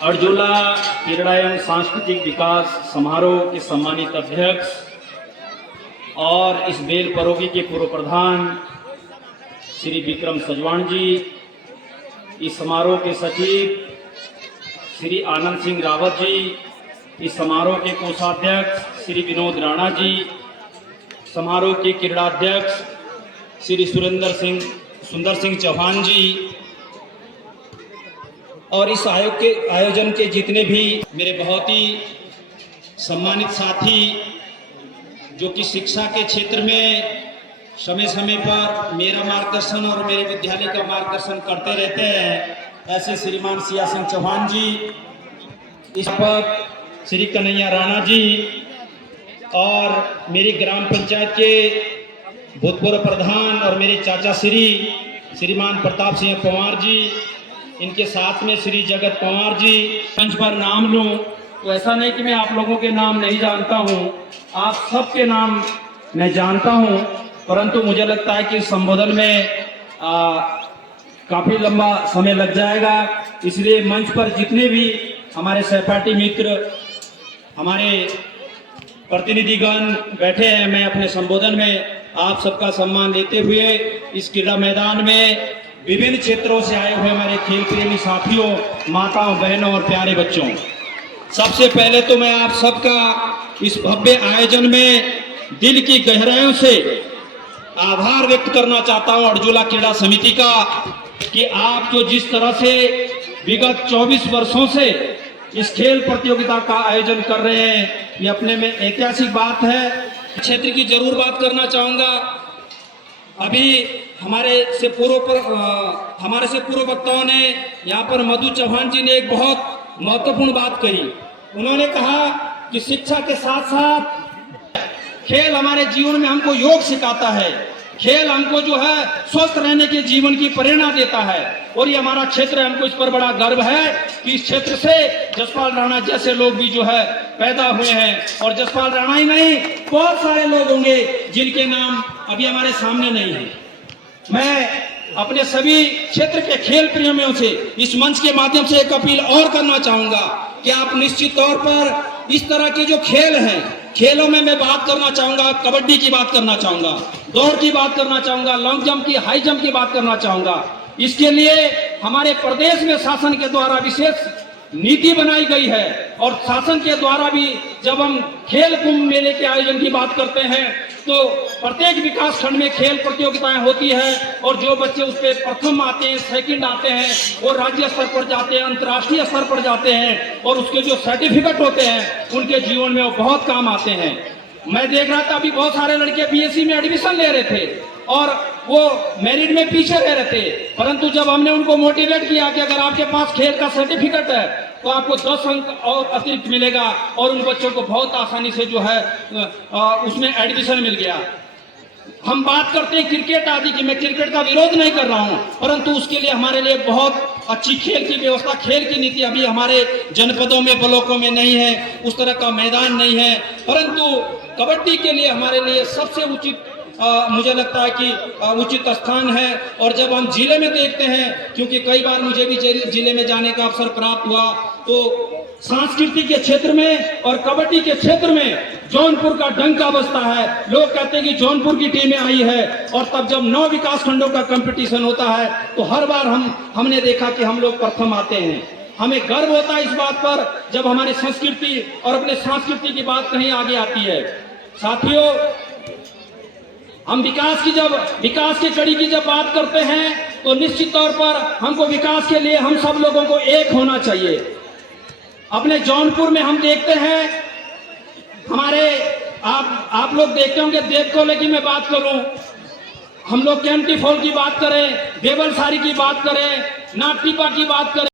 अर्जुला क्रीड़ा एवं सांस्कृतिक विकास समारोह के सम्मानित अध्यक्ष और इस बेल परोगी के पूर्व प्रधान श्री विक्रम सजवाण जी, इस समारोह के सचिव श्री आनंद सिंह रावत जी, इस समारोह के कोषाध्यक्ष श्री विनोद राणा जी, समारोह के क्रीड़ाध्यक्ष श्री सुंदर सिंह चौहान जी, और इस आयोजन के जितने भी मेरे बहुत ही सम्मानित साथी जो कि शिक्षा के क्षेत्र में समय समय पर मेरा मार्गदर्शन और मेरे विद्यालय का मार्गदर्शन करते रहते हैं, ऐसे श्रीमान सिया सिंह चौहान जी, इस पर श्री कन्हैया राणा जी और मेरी ग्राम पंचायत के भूतपूर्व प्रधान और मेरे चाचा श्रीमान प्रताप सिंह पवार जी, इनके साथ में श्री जगत पवार जी। मंच पर नाम लूं तो ऐसा नहीं कि मैं आप लोगों के नाम नहीं जानता हूं, आप सबके नाम मैं जानता हूं, परंतु मुझे लगता है कि संबोधन में काफी लंबा समय लग जाएगा, इसलिए मंच पर जितने भी हमारे सहपाठी मित्र, हमारे प्रतिनिधिगण बैठे हैं, मैं अपने संबोधन में आप सबका सम्मान लेते हुए इस क्रीड़ा मैदान में विभिन्न क्षेत्रों से आए हुए हमारे खेल प्रेमी साथियों, माताओं, बहनों और प्यारे बच्चों, सबसे पहले तो मैं आप सबका इस भव्य आयोजन में दिल की गहराइयों से आभार व्यक्त करना चाहता हूं अर्जुला क्रीड़ा समिति का, कि आप जो जिस तरह से विगत 24 वर्षों से इस खेल प्रतियोगिता का आयोजन कर रहे हैं, ये अपने में ऐतिहासिक बात है। क्षेत्र की जरूर बात करना चाहूंगा। अभी हमारे से पूर्व वक्ताओं ने यहाँ पर मधु चौहान जी ने एक बहुत महत्वपूर्ण बात कही। उन्होंने कहा कि शिक्षा के साथ साथ खेल हमारे जीवन में हमको योग सिखाता है, खेल हमको जो है स्वस्थ रहने के जीवन की प्रेरणा देता है, और ये हमारा क्षेत्र है, हमको इस पर बड़ा गर्व है कि इस क्षेत्र से जसपाल राणा जैसे लोग भी जो है पैदा हुए हैं, और जसपाल राणा ही नहीं, बहुत सारे लोग होंगे जिनके नाम अभी हमारे सामने नहीं है। मैं अपने सभी क्षेत्र के खेल प्रेमियों से इस मंच के माध्यम से एक अपील और करना चाहूंगा कि आप निश्चित तौर पर इस तरह के जो खेल हैं, खेलों में मैं बात करना चाहूंगा, कबड्डी की बात करना चाहूंगा, दौड़ की बात करना चाहूंगा, लॉन्ग जंप की, हाई जंप की बात करना चाहूंगा। इसके लिए हमारे प्रदेश में शासन के द्वारा विशेष नीति बनाई गई है, और शासन के द्वारा भी जब हम खेल कुंभ मेले के आयोजन की बात करते हैं तो प्रत्येक विकास खंड में खेल प्रतियोगिताएं होती है, और जो बच्चे उस पर प्रथम आते हैं, सेकंड आते हैं, वो राज्य स्तर पर जाते हैं, अंतर्राष्ट्रीय स्तर पर जाते हैं, और उसके जो सर्टिफिकेट होते हैं उनके जीवन में वो बहुत काम आते हैं। मैं देख रहा था अभी बहुत सारे लड़के बीएससी में एडमिशन ले रहे थे और वो मेरिट में पीछे रह रहे थे, परंतु जब हमने उनको मोटिवेट किया कि अगर आपके पास खेल का सर्टिफिकेट है तो आपको 10 अंक और अतिरिक्त मिलेगा, और उन बच्चों को बहुत आसानी से जो है उसमें एडमिशन मिल गया। हम बात करते हैं क्रिकेट आदि की, मैं क्रिकेट का विरोध नहीं कर रहा हूं, परंतु उसके लिए हमारे लिए बहुत अच्छी खेल की व्यवस्था, खेल की नीति अभी हमारे जनपदों में, ब्लॉकों में नहीं है, उस तरह का मैदान नहीं है। परंतु कबड्डी के लिए हमारे लिए सबसे उचित मुझे लगता है कि उचित स्थान है। और जब हम जिले में देखते हैं, क्योंकि कई बार मुझे भी जिले में जाने का अवसर प्राप्त हुआ, तो सांस्कृतिक के क्षेत्र में और कबड्डी के क्षेत्र में जौनपुर का डंका बजता है। लोग कहते हैं कि जौनपुर की टीमें आई है, और तब जब 9 विकास खंडों का कंपटीशन होता है तो हर बार हमने देखा कि हम लोग प्रथम आते हैं। हमें गर्व होता है इस बात पर जब हमारी संस्कृति और अपने संस्कृति की बात कहीं आगे आती है। साथियों, हम विकास की कड़ी की जब बात करते हैं तो निश्चित तौर पर हमको विकास के लिए हम सब लोगों को एक होना चाहिए। अपने जौनपुर में हम देखते हैं, हमारे आप लोग देखते होंगे, देव कोले की मैं बात करूं, हम लोग केम्प्टी फॉल की बात करें, देवल सारी की बात करें, नागटिपा की बात करें,